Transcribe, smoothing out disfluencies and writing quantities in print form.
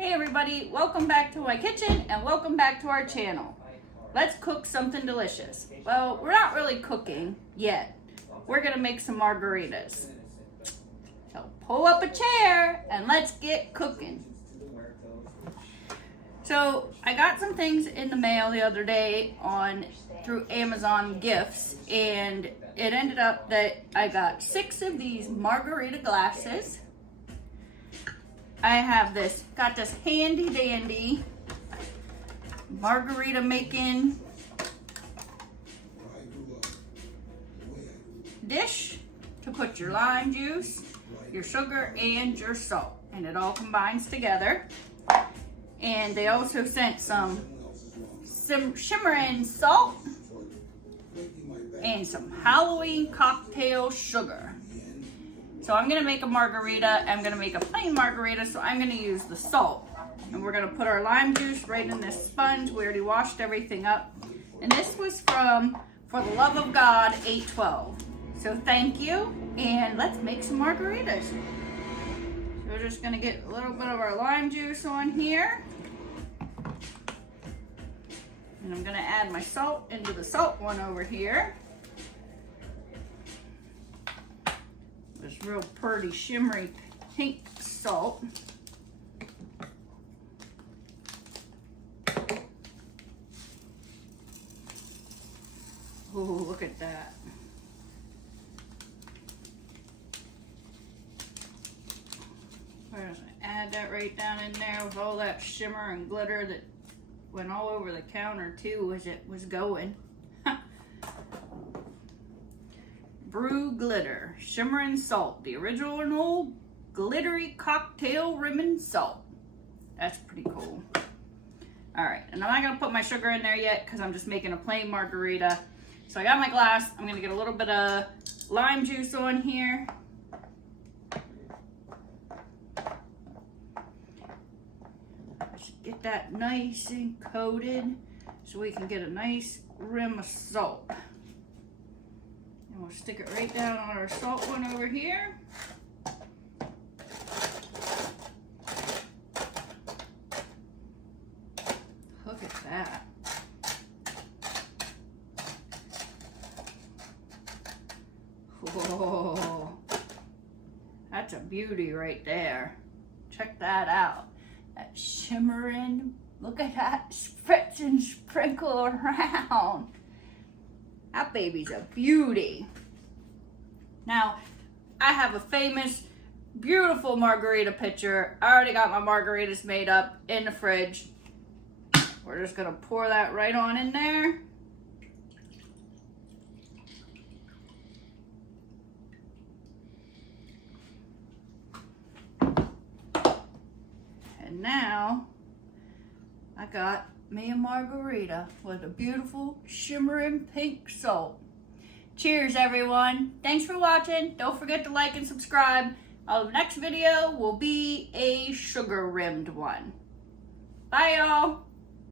Hey everybody, welcome back to my kitchen and welcome back to our channel. Let's cook something delicious. Well, we're not really cooking yet. We're gonna make some margaritas. So pull up a chair and let's get cooking. So I got some things in the mail the other day through Amazon gifts, and it ended up that I got 6 of these margarita glasses. I got this handy dandy margarita making dish to put your lime juice, your sugar, and your salt, and it all combines together. And they also sent some shimmering salt and some Halloween cocktail sugar. So I'm gonna make a margarita. I'm gonna make a plain margarita, so I'm gonna use the salt. And we're gonna put our lime juice right in this sponge. We already washed everything up. And this was from For the Love of God 812. So thank you, and let's make some margaritas. So we're just gonna get a little bit of our lime juice on here. And I'm gonna add my salt into the salt one over here. This real pretty shimmery pink salt. Oh, look at that. We're gonna add that right down in there with all that shimmer and glitter that went all over the counter too as it was going. Brew Glitter, Shimmering Salt, the original glittery cocktail rimmed salt. That's pretty cool. All right, and I'm not gonna put my sugar in there yet because I'm just making a plain margarita. So I got my glass. I'm gonna get a little bit of lime juice on here. Just get that nice and coated so we can get a nice rim of salt. And we'll stick it right down on our salt one over here. Look at that. Whoa, that's a beauty right there. Check that out. That shimmering, look at that spritz and sprinkle around. That baby's a beauty. Now, I have a famous, beautiful margarita pitcher. I already got my margaritas made up in the fridge. We're just gonna pour that right on in there. And now, I got me a margarita with a beautiful shimmering pink salt. Cheers, everyone. Thanks for watching. Don't forget to like and subscribe. The next video will be a sugar rimmed one. Bye, y'all.